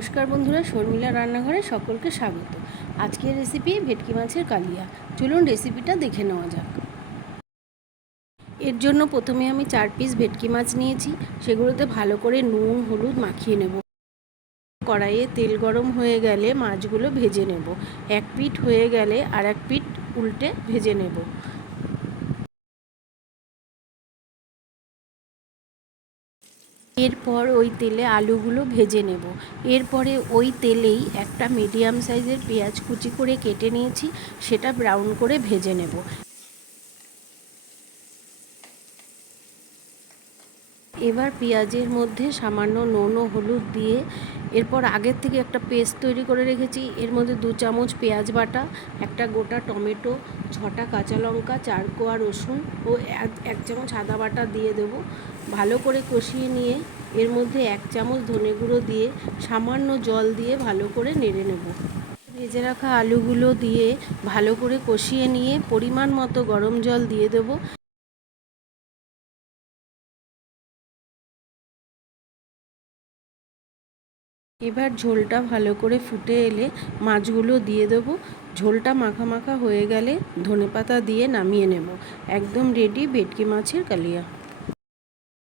নমস্কার বন্ধুরা, শর্মিলা রান্নাঘরে সকলকে স্বাগত। আজকের রেসিপি ভেটকি মাছের কালিয়া। চলুন রেসিপিটা দেখে নেওয়া যাক। এর জন্য প্রথমে আমি চার পিস ভেটকি মাছ নিয়েছি। সেগুলোতে ভালো করে নুন, হলুদ মাখিয়ে নেব। কড়াইয়ে তেল গরম হয়ে গেলে মাছগুলো ভেজে নেব। এক পিঠ হয়ে গেলে আর এক পিঠ উল্টে ভেজে নেব। এরপর ওই তেলে আলুগুলো ভেজে নেব। এরপরে ওই তেলেই একটা মিডিয়াম সাইজের পেঁয়াজ কুচি করে কেটে নিয়েছি, সেটা ব্রাউন করে ভেজে নেব। এবার পেঁয়াজের মধ্যে সামান্য নুন ও হলুদ দিয়ে এরপর আগের থেকে একটা পেস্ট তৈরি করে রেখেছি। এর মধ্যে দু চামচ পেঁয়াজ বাটা, একটা গোটা টমেটো, ছটা কাঁচা লঙ্কা, চার কোয়া রসুন ও এক চামচ আদা বাটা দিয়ে দেবো। ভালো করে কষিয়ে নিয়ে এর মধ্যে এক চামচ ধনে গুঁড়ো দিয়ে সামান্য জল দিয়ে ভালো করে নেড়ে নেব। ভেজে রাখা আলুগুলো দিয়ে ভালো করে কষিয়ে নিয়ে পরিমাণ মতো গরম জল দিয়ে দেবো। এবার ঝোলটা ভালো করে ফুটে এলে মাছগুলো দিয়ে দেব। ঝোলটা মাখা মাখা হয়ে গেলে ধনেপাতা দিয়ে নামিয়ে নেব। একদম রেডি ভেটকি মাছের কালিয়া।